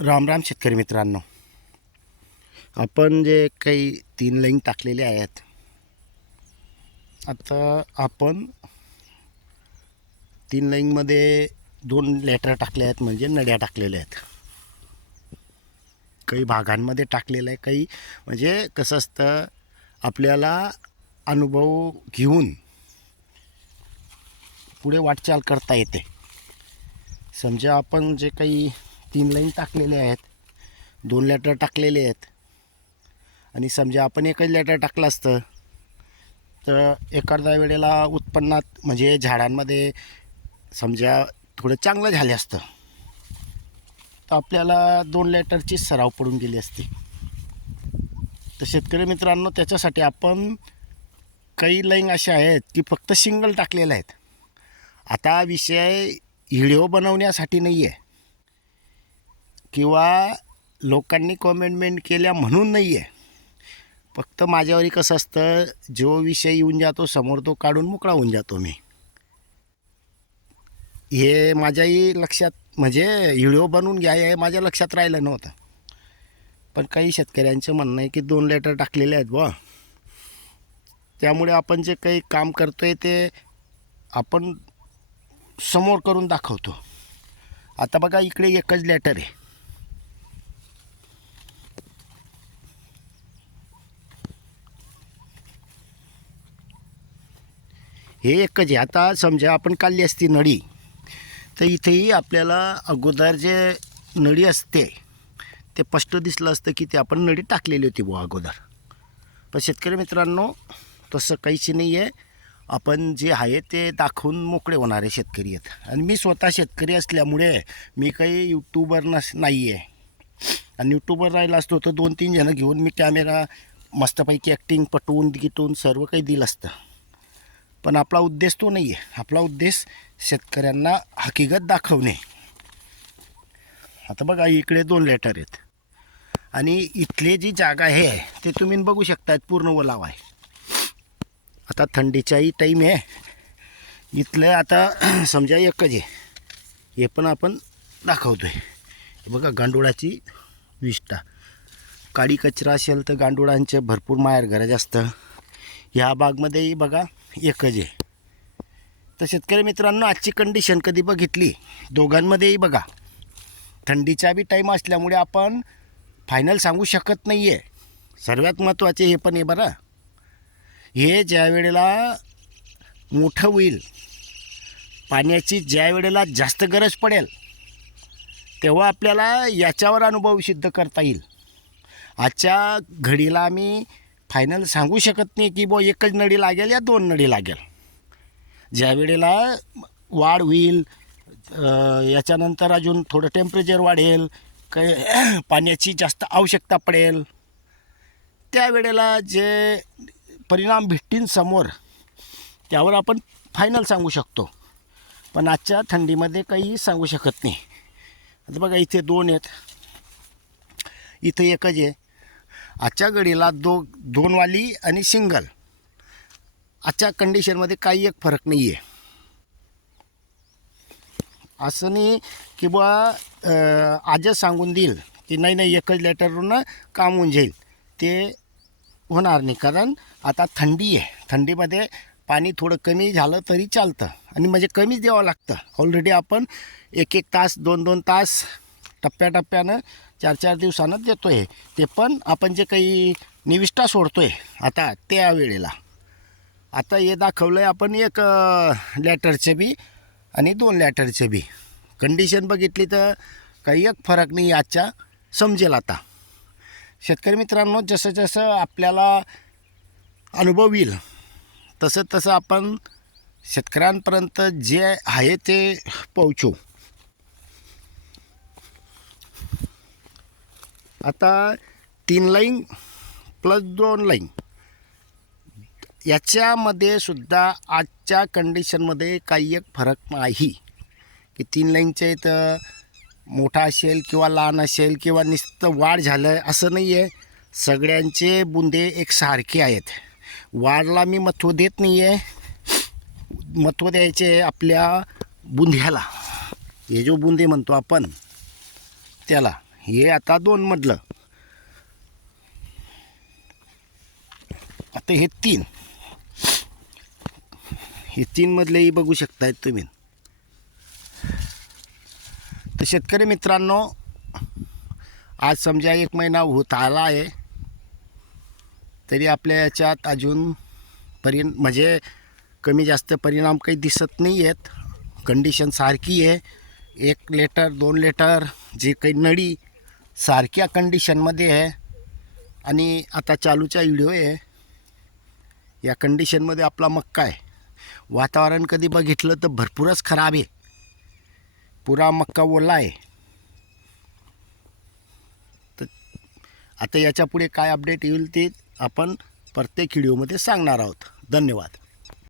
राम राम शेतकरी मित्रांनो. आपण जे काही तीन लाईन टाकलेले आहेत आता आपण तीन लाईनमध्ये दोन लेटर टाकले आहेत म्हणजे नड्या टाकलेल्या आहेत. काही भागांमध्ये टाकलेलं आहे काही म्हणजे कसं असतं आपल्याला अनुभव घेऊन पुढे वाटचाल करता येते. समजा आपण जे काही तीन लाईन टाकलेले आहेत. दोन लेटर टाकलेले आहेत. आणि समजा आपण एकच लेटर टाकलं असतं तर एखाद्या वेळेला उत्पन्नात म्हणजे झाडांमध्ये समजा थोडं चांगलं झाले असतं तर आपल्याला दोन लॅटरची सराव पडून गेली असती. तर शेतकरी मित्रांनो त्याच्यासाठी आपण काही लाईन अशा आहेत की फक्त सिंगल टाकलेल्या आहेत. आता विषय व्हिडिओ बनवण्यासाठी नाही आहे किंवा लोकांनी कॉमेंटमेंट केल्या म्हणून नाही आहे फक्त माझ्यावरी कसं असतं जो विषय येऊन जातो समोर तो काढून मोकळा होऊन जातो मी. हे माझ्याही लक्षात म्हणजे व्हिडिओ बनवून घ्या हे माझ्या लक्षात राहिलं नव्हतं. पण काही शेतकऱ्यांचं म्हणणं आहे की दोन लेटर टाकलेले आहेत बुवा. त्यामुळे आपण जे काही काम करतो आहे ते आपण समोर करून दाखवतो. आता बघा इकडे एकच लेटर आहे. हे एकच आहे. आता समजा आपण काढली असती नळी तर इथेही आपल्याला अगोदर जे नळी असते ते स्पष्ट दिसलं असतं की ते आपण नळी टाकलेली होती बुवा अगोदर. पण शेतकरी मित्रांनो तसं काहीच नाही आहे आपण जे आहे ते दाखवून मोकळे होणारे शेतकरी आहेत. आणि मी स्वतः शेतकरी असल्यामुळे मी काही यूट्यूबर नस नाही आहे आणि यूट्यूबर राहिला असतो तर दोन तीन जणं घेऊन मी कॅमेरा मस्तपैकी ॲक्टिंग पटवून गिटवून सर्व काही दिलं असतं. पण आपला उद्देश तो नाही आहे आपला उद्देश शेतकऱ्यांना हकीकत दाखवणे. आता बघा इकडे दोन लेटर आहेत. आणि इथले जी जागा आहे ते तुम्ही बघू शकतात पूर्ण ओलावा आहे. आता थंडीचाही टाईम आहे. इथलं आता समजा एकच आहे. हे पण आपण दाखवतो आहे बघा गांडुळाची विष्टा काडी कचरा असेल तर गांडुळांचे भरपूर माहेर घरं असतं ह्या बागमध्येही बघा एकच आहे. तर शेतकरी मित्रांनो आजची कंडिशन कधी बघितली? दोघांमध्येही बघा. थंडीचा बी टाईम असल्यामुळे आपण फायनल सांगू शकत नाही आहे सर्वात महत्त्वाचे हे पण आहे बरं. हे ज्या वेळेला मोठं होईल पाण्याची ज्या वेळेला जास्त गरज पडेल तेव्हा आपल्याला याच्यावर अनुभव सिद्ध करता येईल. आजच्या घडीला आम्ही फायनल सांगू शकत नाही की बुवा एकच नळी लागेल या दोन नळी लागेल. ज्या वेळेला वाढ होईल याच्यानंतर अजून थोडं टेम्परेचर वाढेल काही पाण्याची जास्त आवश्यकता पडेल. त्यावेळेला जे परिणाम भेटतील समोर त्यावर आपण फायनल सांगू शकतो. पण आजच्या थंडीमध्ये काही सांगू शकत नाही. आता बघा इथे दोन आहेत. इथं एकच आहे. आजच्या घडीला दो दोन वाली आणि सिंगल. आजच्या कंडिशनमध्ये काही एक फरक नाही आहे असं नाही की बा आजच सांगून देईल की नाही नाही एकच लेटरवरून काम होऊन जाईल. ते होणार नाही. कारण आता थंडी आहे. थंडीमध्ये पाणी थोडं कमी झालं तरी चालतं. आणि म्हणजे कमीच द्यावं लागतं. ऑलरेडी आपण एक एक तास दोन दोन तास टप्प्याटप्प्यानं चार चार दिवसानं देतो आहे ते पण आपण जे काही निविष्ठा सोडतो आहे आता त्या वेळेला आता हे दाखवलं आहे आपण एक लॅटरचे बी आणि दोन लॅटरचे बी. कंडिशन बघितली तर काही एक फरक नाही आजच्या समजेल आता. शेतकरी मित्रांनो जसं जसं आपल्याला अनुभव येईल तसं तसं आपण शेतकऱ्यांपर्यंत जे आहे ते पोहोचू. आता तीन लाईन प्लस दोन लाईन. याच्यामध्ये सुद्धा आजच्या कंडिशनमध्ये काही एक फरक नाही. की तीन लाईनच्या इथं मोठा असेल किंवा लहान असेल किंवा नुसतं वाढ झालं असं नाही आहे सगळ्यांचे बुंदे एकसारखे आहेत. वाढला मी महत्त्व देत नाही आहे महत्त्व द्यायचे आपल्या बुंध्याला हे जो बुंदे म्हणतो आपण त्याला. हे आता दोन मधलं. आता हे तीन. हे तीन मधलेही बघू शकतायत तुम्ही. तर शेतकरी मित्रांनो आज समजा एक महिना होत आला आहे तरी आपल्या याच्यात अजून परि म्हणजे कमी जास्त परिणाम काही दिसत नाही आहेत कंडिशन सारखी आहे. एक लिटर दोन लिटर जे काही नळी सारख्या कंडिशनमध्ये आहे. आणि आता चालूचा व्हिडिओ आहे. या कंडिशनमध्ये आपला मक्का आहे. वातावरण कधी बघितलं तर भरपूरच खराब आहे. पुरा मक्का ओला आहे. तर आता याच्यापुढे काय अपडेट येईल ते आपण प्रत्येक व्हिडिओमध्ये सांगणार आहोत. धन्यवाद.